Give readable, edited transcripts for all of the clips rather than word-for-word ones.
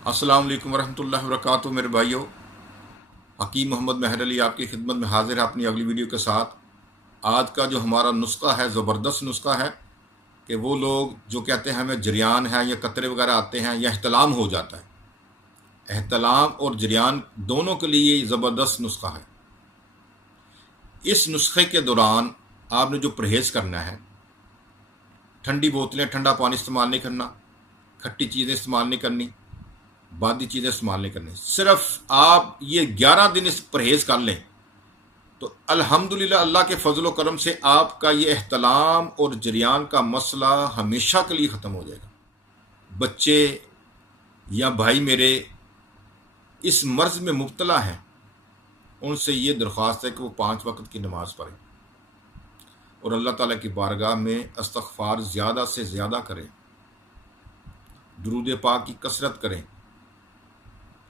अस्सलाम वालेकुम वरहमतुल्लाहि वबरकातुहू। मेरे भाइयों, हकीम मोहम्मद महर अली आपकी खिदमत में हाजिर है अपनी अगली वीडियो के साथ। आज का जो हमारा नुस्खा है, ज़बरदस्त नुस्खा है कि वो लोग जो कहते हैं हमें जरियान है या कतरे वगैरह आते हैं या एहतलाम हो जाता है, एहतलाम और जरियान दोनों के लिए ये ज़बरदस्त नुस्खा है। इस नुस्खे के दौरान आपने जो परहेज़ करना है, ठंडी बोतलें, ठंडा पानी इस्तेमाल नहीं करना, खट्टी चीज़ें इस्तेमाल नहीं करनी, बादी चीज़ें इस्तेमाल नहीं करनी। सिर्फ आप ये 11 दिन इस परहेज़ कर लें तो अल्हम्दुलिल्लाह अल्लाह के फजल व करम से आपका ये एहतलाम और जरियान का मसला हमेशा के लिए ख़त्म हो जाएगा। बच्चे या भाई मेरे इस मर्ज़ में मुब्तला हैं, उनसे ये दरख्वास्त है कि वो 5 वक्त की नमाज़ पढ़ें और अल्लाह ताला की बारगाह में इस्तग़फ़ार ज़्यादा से ज़्यादा करें, दुरूद पाक की कसरत करें।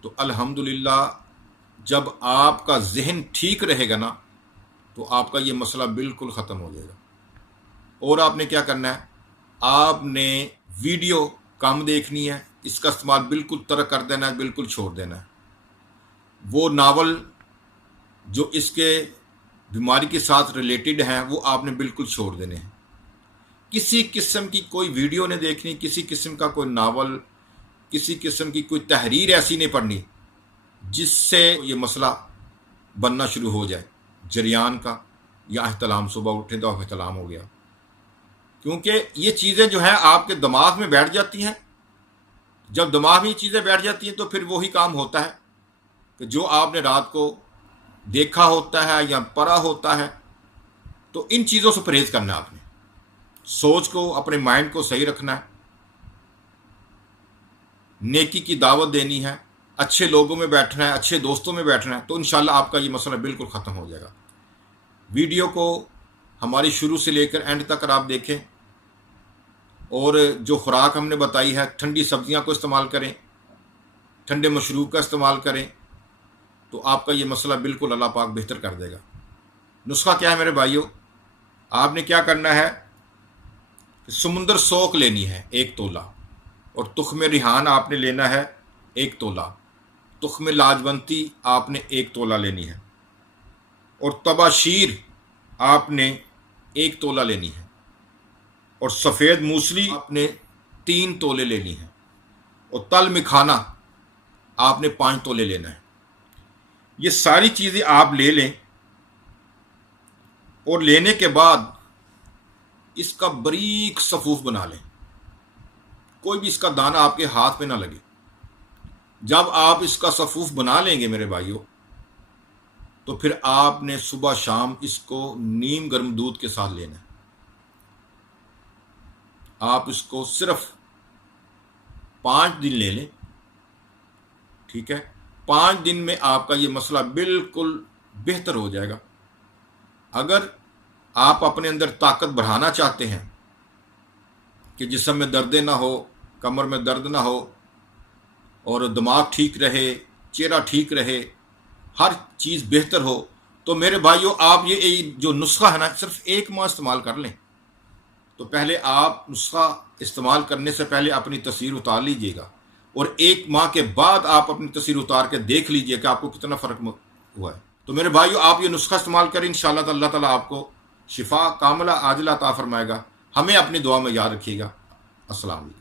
तो अल्हम्दुलिल्लाह जब आपका ज़हन ठीक रहेगा ना, तो आपका ये मसला बिल्कुल ख़त्म हो जाएगा। और आपने क्या करना है, आपने वीडियो कम देखनी है, इसका इस्तेमाल बिल्कुल तर्क कर देना है, बिल्कुल छोड़ देना है। वो नावल जो इसके बीमारी के साथ रिलेटेड हैं वो आपने बिल्कुल छोड़ देने हैं। किसी किस्म की कोई वीडियो नहीं देखनी, किसी किस्म का कोई नावल, किसी किस्म की कोई तहरीर ऐसी नहीं पढ़नी जिससे ये मसला बनना शुरू हो जाए जरियान का या एहतलाम। सुबह उठे तो एहतलाम हो गया, क्योंकि ये चीज़ें जो हैं आपके दिमाग में बैठ जाती हैं। जब दिमाग में ये चीज़ें बैठ जाती हैं तो फिर वही काम होता है कि जो आपने रात को देखा होता है या पढ़ा होता है। तो इन चीज़ों से परहेज़ करना है आपने। सोच को, अपने माइंड को सही रखना है, नेकी की दावत देनी है, अच्छे लोगों में बैठना है, अच्छे दोस्तों में बैठना है, तो इंशाल्लाह आपका ये मसला बिल्कुल ख़त्म हो जाएगा। वीडियो को हमारी शुरू से लेकर एंड तक आप देखें और जो खुराक हमने बताई है, ठंडी सब्जियां को इस्तेमाल करें, ठंडे मशरूब का इस्तेमाल करें, तो आपका ये मसला बिल्कुल अल्लाह पाक बेहतर कर देगा। नुस्खा क्या है मेरे भाइयों, आपने क्या करना है, समुंदर सोक लेनी है 1 तोला, और तुख्म रिहान आपने लेना है 1 तोला, तुख्म लाजवंती आपने 1 तोला लेनी है, और तबाशीर आपने 1 तोला लेनी है, और सफ़ेद मूसली आपने 3 तोले लेनी है, और तल मिखाना आपने 5 तोले लेना है। ये सारी चीज़ें आप ले लें और लेने के बाद इसका बारीक सफूफ बना लें, कोई भी इसका दाना आपके हाथ में ना लगे। जब आप इसका सफूफ बना लेंगे मेरे भाइयों, तो फिर आपने सुबह शाम इसको नीम गर्म दूध के साथ लेना है। आप इसको सिर्फ 5 दिन ले लें, ठीक है। 5 दिन में आपका ये मसला बिल्कुल बेहतर हो जाएगा। अगर आप अपने अंदर ताकत बढ़ाना चाहते हैं कि जिस्म में दर्द ना हो, कमर में दर्द ना हो, और दिमाग ठीक रहे, चेहरा ठीक रहे, हर चीज़ बेहतर हो, तो मेरे भाइयों आप ये जो नुस्खा है ना, सिर्फ 1 माह इस्तेमाल कर लें। तो पहले आप नुस्खा इस्तेमाल करने से पहले अपनी तस्वीर उतार लीजिएगा, और 1 माह के बाद आप अपनी तस्वीर उतार के देख लीजिए कि आपको कितना फ़र्क हुआ है। तो मेरे भाइयों आप ये नुस्खा इस्तेमाल करें, इंशाअल्लाह अल्लाह ताला आपको शिफा कामिला आजिला अता फरमाएगा। हमें अपनी दुआ में याद रखिएगा। अस्सलाम वालेकुम।